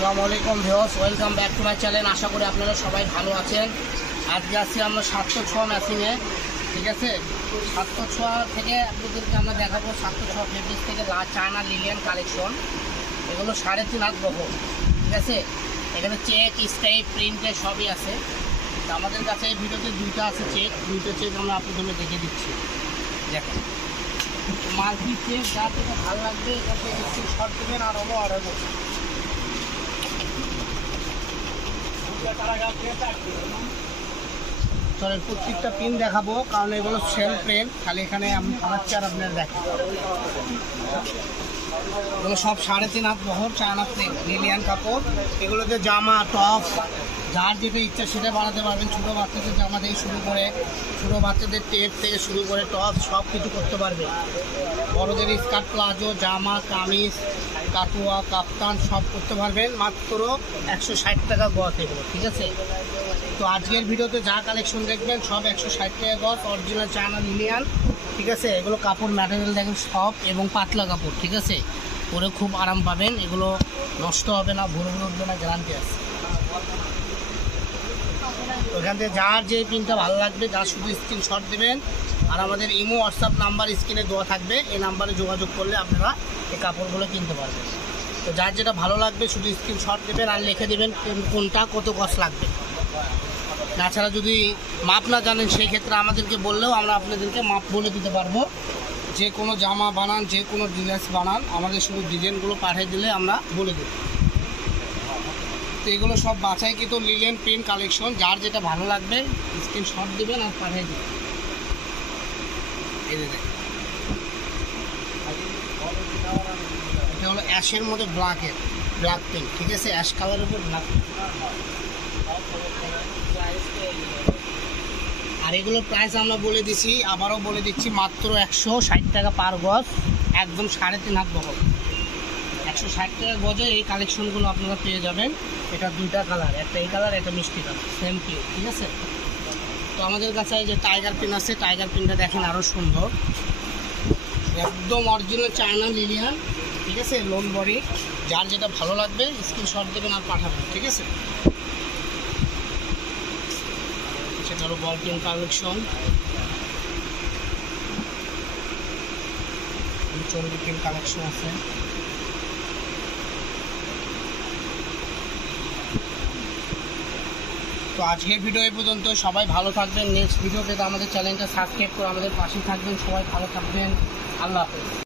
আসসালামু আলাইকুম viewers, welcome back to my channel. আশা করি আপনারা সবাই ভালো আছেন। আজকে আসছি আমরা 706 মেশিনে, ঠিক আছে। 706 থেকে আপনাদেরকে আমরা দেখাবো 706 ফেব্রিক্স থেকে চায়না লিলিয়ান কালেকশন। এগুলো 3.5 হাত বহর, ঠিক আছে। এখানে চেক, স্টাইপ, প্রিন্টে সবই আছে। তো আমাদের কাছে এই ভিডিওতে দুইটা আছে চেক, দুইটা চেক আমরা আপনাদের দেখে দিচ্ছি। দেখেন মাল্টি চেক, যা থেকে ভালো লাগবে এখান থেকে স্ক্রিনশট দেবেন আর হলো অর্ডার করবেন। চলেন প্রত্যেকটা পিন দেখাবো, কারণ এগুলো সেম প্লেন, খালি এখানে আমি বানাচ্ছি আর আপনার দেখেন। এগুলো সব 3.5 হাত বহর চায়না প্লেন লিলিয়ান কাপড়। এগুলোতে জামা, টপ, যার যেটা ইচ্ছা সেটা বানাতে পারবেন। ছোটো বাচ্চাদের জামা থেকে শুরু করে, ছোটো বাচ্চাদের টেপ থেকে শুরু করে টপ সব কিছু করতে পারবে। বড়দের স্কার্ট, প্লাজো, জামা, কামিজ, কাটুয়া, কাপ্তান সব করতে পারবেন। মাত্র 160 টাকা গজ এগুলো, ঠিক আছে। তো আজকের ভিডিওতে যা কালেকশন দেখবেন সব 160 টাকা গজ, অরিজিনাল চায়না লিলিয়ান, ঠিক আছে। এগুলো কাপড় ম্যাটেরিয়াল দেখেন সব এবং পাতলা কাপড়, ঠিক আছে। পরে খুব আরাম পাবেন, এগুলো নষ্ট হবে না, ভরে ভরে উঠবে না, গ্যারান্টি আছে। ওখান থেকে যার যে পিনটা ভালো লাগবে যার শুধু স্ক্রিনশট দেবেন, আর আমাদের ইমো হোয়াটসঅ্যাপ নাম্বার স্ক্রিনে দেওয়া থাকবে, এই নাম্বারে যোগাযোগ করলে আপনারা এই কাপড়গুলো কিনতে পারবেন। তো যার যেটা ভালো লাগবে শুধু স্ক্রিনশট দেবেন আর লিখে দেবেন কোনটা কত কষ্ট লাগবে। তাছাড়া যদি মাপ না জানেন সেই ক্ষেত্রে আমাদেরকে বললেও আমরা আপনাদেরকে মাপ বলে দিতে পারবো। যে কোনো জামা বানান, যে কোনো ডিজাইন বানান, আমাদের শুধু ডিজাইনগুলো পাঠিয়ে দিলে আমরা বলে দেব। তো এগুলো সব বাছাইকৃত লিলিয়ান প্রিন্ট কালেকশন, যার যেটা ভালো লাগবে স্ক্রিনশট দেবেন আর পাঠিয়ে দেবেন। এটা হলো অ্যাশের মধ্যে ব্ল্যাক প্রিন্ট, ঠিক আছে। অ্যাশ কালারের উপর ব্ল্যাক। আর এগুলোর প্রাইস আমরা বলে দিছি, আবারও বলে দিচ্ছি, মাত্র 160 টাকা পার গজ, একদম 3.5 হাত বহর। 160 টাকা গজে এই কালেকশনগুলো আপনারা পেয়ে যাবেন। এটা দুইটা কালার, একটা এই কালার, একটা মিষ্টি কালার, সেম পিন, ঠিক আছে। তো আমাদের কাছে যে টাইগার পিন আছে, টাইগার পিনটা দেখেন আরও সুন্দর, একদম অরিজিনাল চায়না লিলিয়ান, ঠিক আছে। লোন বডি, যার যেটা ভালো লাগবে স্ক্রিনশট দেবেন আর পাঠাবেন, ঠিক আছে। সেটা হলো বল পেন কালেকশন, চন্ডি পেন কালেকশন আছে। তো আজকের ভিডিও এই পর্যন্ত, সবাই ভালো থাকবেন। নেক্সট ভিডিও পেতে আমাদের চ্যানেলটা সাবস্ক্রাইব করে আমাদের পাশে থাকবেন। সবাই ভালো থাকবেন, আল্লাহ হাফেজ।